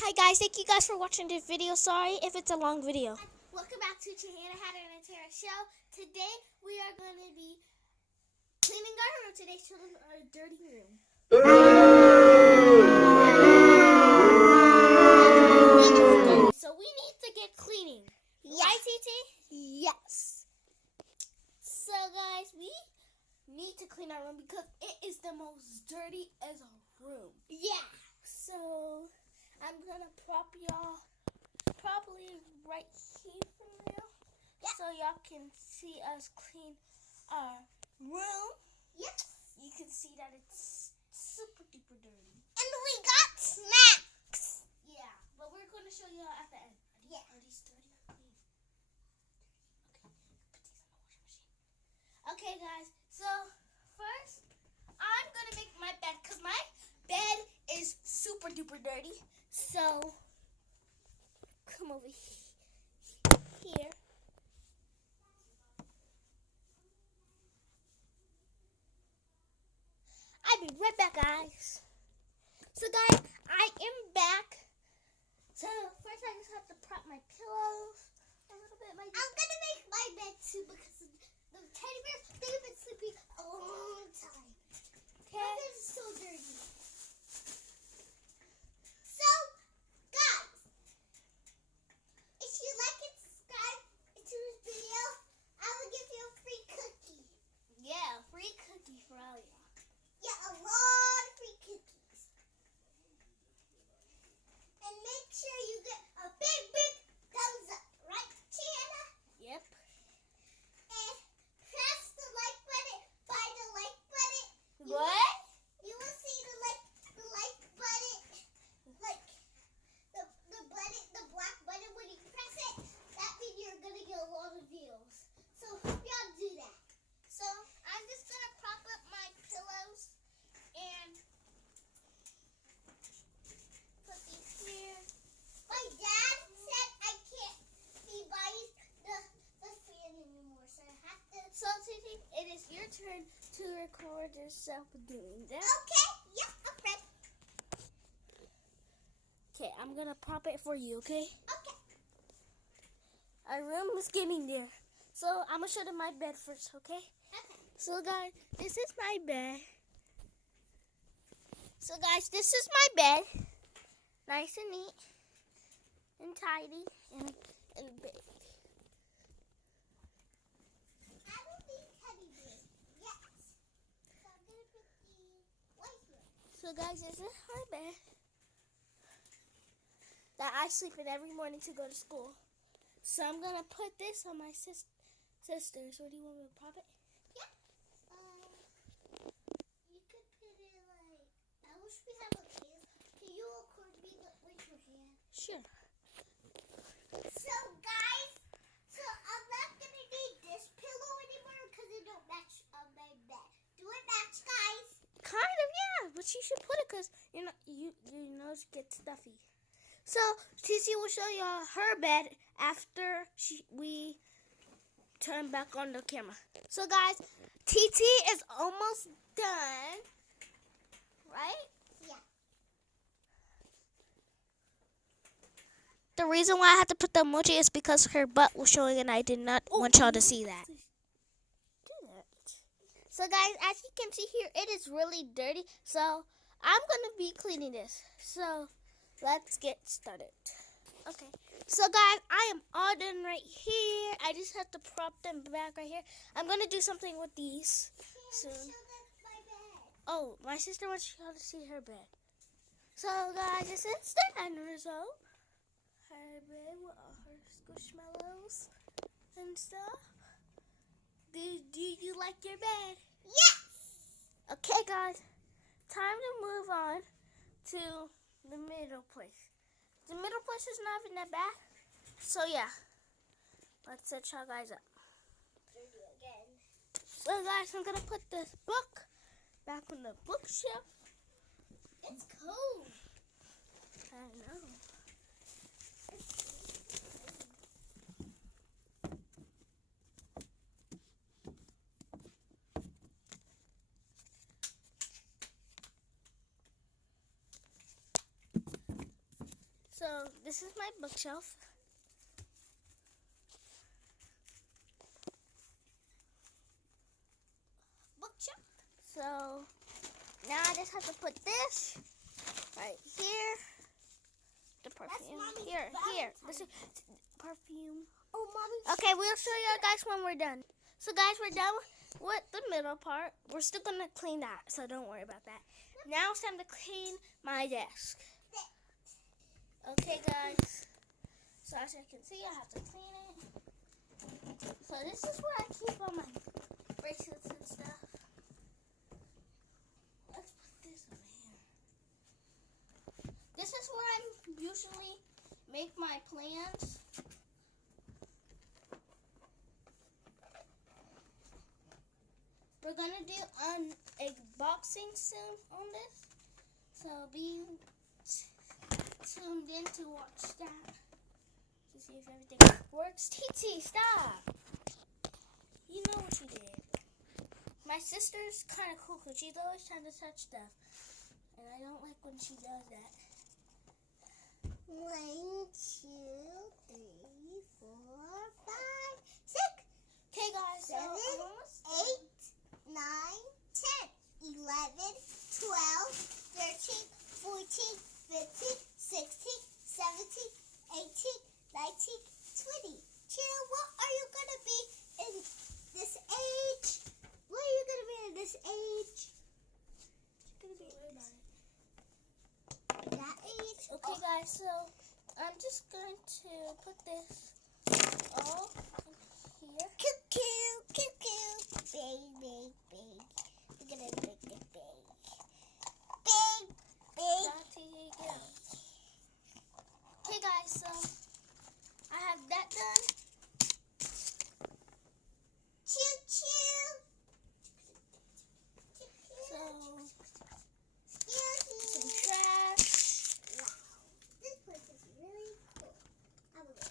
Hi guys, thank you guys for watching this video. Sorry if it's a long video. Welcome back to Chihana Hatter and Tara Show. Today we are going to be cleaning our room. Today's children are a dirty room. So we need to get cleaning. Yes. Right, TT? Yes. So guys, we need to clean our room because it is the most dirty as a room. Yeah. So I'm going to prop y'all probably right here for now. Yeah. So y'all can see us clean our room. Yes. You can see that it's super duper dirty. And we got snacks. Yeah, but we're going to show y'all at the end. Yeah. Are these dirty or clean? Okay, put these in the washing machine. Okay, guys. So first, I'm going to make my bed because my bed is super duper dirty. So come over here. I'll be right back, guys. So, guys, I am back. So, first I just have to prop my pillows a little bit. I'm gonna make my bed too because the teddy bears, they've been sleeping a long time. Okay. My bed is so dirty. So, guys, if you like and subscribe to this video, I will give you a free cookie. Yeah, free cookie for all y'all. Yeah, a lot of free cookies. And make sure you get a big, big thumbs up, right, Tiana? Yep. And press the like button by the like button. What? You will see the like button, like the button, the black button. When you press it, that means you're gonna get a lot of views. So hope y'all do that. So, I'm just going to prop up my pillows and put these here. My dad said I can't be buying the fan anymore, so I have to. So, Titi, it is your turn to record yourself doing that. Okay, yeah, I'm ready. Okay, I'm going to prop it for you, okay? Okay. Our room is getting there. So, I'm going to show them my bed first, okay? Okay. So, guys, this is my bed. So, guys, this is my bed. Nice and neat and tidy and big. I will be teddy bear. Yes. So I'm gonna put the light here. So, guys, this is my bed that I sleep in every morning to go to school. So, I'm going to put this on my sister's. What do you want me to prop it? You could put it like. I wish we had a case. Can you record me with your hand? Sure. So guys, I'm not gonna need this pillow anymore because it don't match on my bed. Do it match, guys? Kind of, yeah. But you should put it because your nose gets stuffy. So, TC will show y'all her bed after we turn back on the camera. So, guys, TT is almost done. Right? Yeah. The reason why I had to put the emoji is because her butt was showing and I did not want y'all to see that. So, guys, as you can see here, it is really dirty. So, I'm going to be cleaning this. So, let's get started. Okay. So, guys, I am all done right here. I just have to prop them back right here. I'm going to do something with these soon. Show them my bed. Oh, my sister wants y'all to see her bed. So, guys, this is the end result. Her bed with all her squishmallows and stuff. Do you like your bed? Yes. Okay, guys. Time to move on to the middle place. The middle place is not even that bad. So, yeah. Let's set y'all guys up. Dirty again. So, guys, I'm going to put this book back on the bookshelf. It's cold. I know. So this is my bookshelf. Bookshelf. So now I just have to put this right here. The perfume. Here. This is perfume. Oh, mommy. Okay, we'll show you guys when we're done. So guys, we're done with the middle part. We're still gonna clean that, so don't worry about that. Now it's time to clean my desk. Okay, guys. So as you can see, I have to clean it. So this is where I keep all my bracelets and stuff. Let's put this over here. This is where I usually make my plans. We're gonna do unboxing soon on this, so be tuned in to watch that to see if everything works. TT, stop! You know what you did. My sister's kind of cool because she's always trying to touch stuff, and I don't like when she does that. 1, 2, 3, 4, 5, 6. Okay, guys. So 7, I'm almost 8, 9, 10, 11, 12, 13, 14, 15, 16, 17, 18, 19, 20. Chia, what are you going to be in this age? What are you going to be in this age? gonna be worried about it. That age? Okay, guys. So I'm just going to put this all in here. Cuckoo, cuckoo. Big, big, big. We're going to make it big. Big, big. Okay, guys, so I have that done. Choo, choo. So Excuse me. some trash. Wow. This place is really cool. I will go.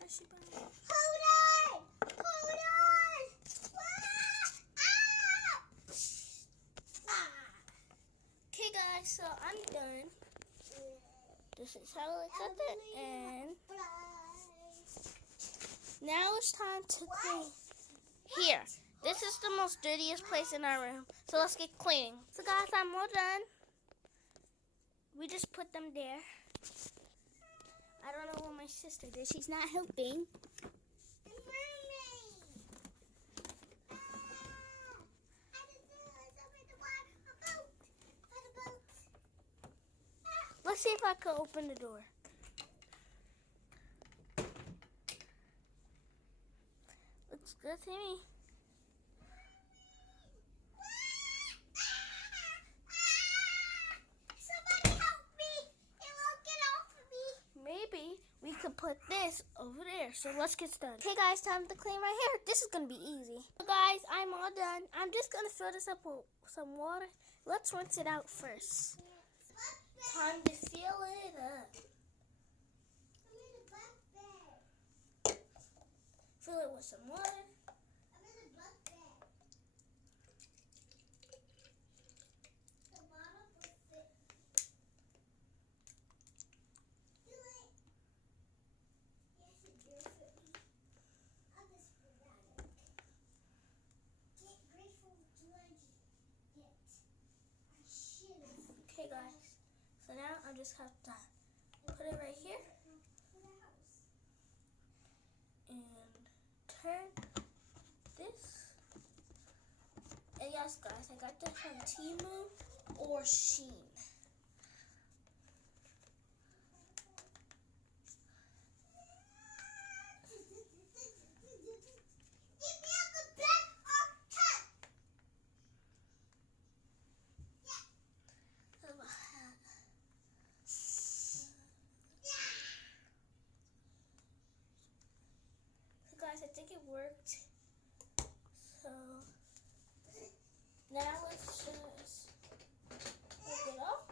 Brushy bun. Hold on! Hold on! Okay, guys, so I'm done. This is how I cut it, and now it's time to clean. Here, this is the most dirtiest place in our room, so let's get cleaning. So guys, I'm all done. We just put them there. I don't know what my sister did. She's not helping. Let's see if I can open the door. Looks good to me. Somebody help me! It won't get off of me. Maybe we could put this over there. So let's get started. Okay, guys, time to clean my hair. This is gonna be easy. So guys, I'm all done. I'm just gonna fill this up with some water. Let's rinse it out first. Time to fill it up. I'm in a bunk bed. Fill it with some water. I'm in a bunk bed. The bottle will fit. Do it. Yes, it did fit me. I'll just put that in. Get grateful to what I get. I should have. Okay, guys. So now I just have to put it right here and turn this. And yes, guys, I got this from Temu or Shein. Get me out the bed or cut. So guys, I think it worked. So now let's just take it off.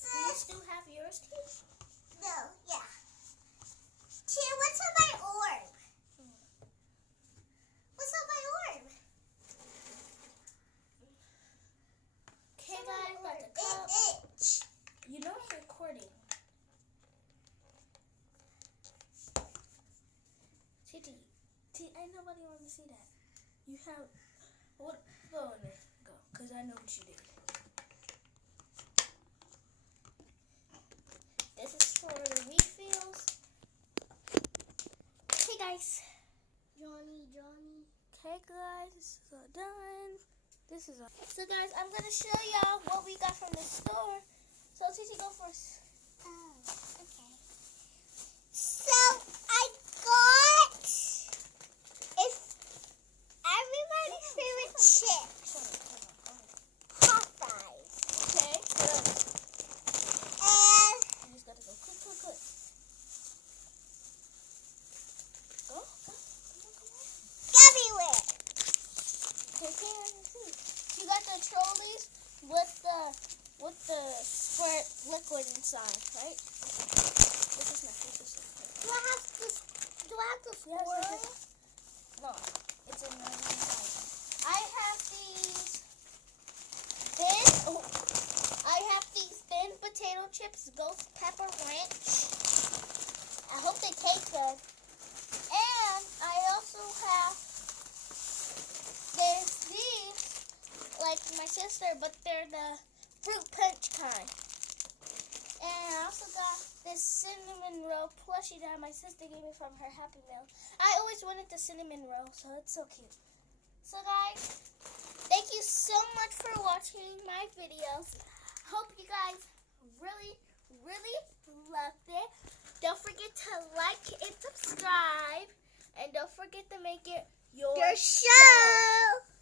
Do you still have yours, T? No, yeah. Tia, what's on my arm? What's on my arm? nobody wants to see that. You have what? Go in there, go, cause I know what you did. This is for the refills. Hey guys. Johnny. Okay guys, this is all done. This is all. So guys, I'm gonna show y'all what we got from the store. So Titi, go first. Oh, okay. So I got everybody's favorite chip, Popeyes, Okay, what else? and You just gotta go quick. Go. Come on. Gummy Bear. Okay, let me see. You got the trolleys with the squirt liquid inside, right? This is not. Do I have to Yes, score? No, it's in the inside. I have these thin. Oh, I have these thin potato chips, ghost pepper ranch. I hope they taste good. And I also have these, like my sister, but they're the fruit punch kind. And I also got this cinnamon roll plushie that my sister gave me from her Happy Meal. I always wanted the cinnamon roll, so it's so cute. So guys, thank you so much for watching my videos. Hope you guys really loved it. Don't forget to like and subscribe. And don't forget to make it your Your show.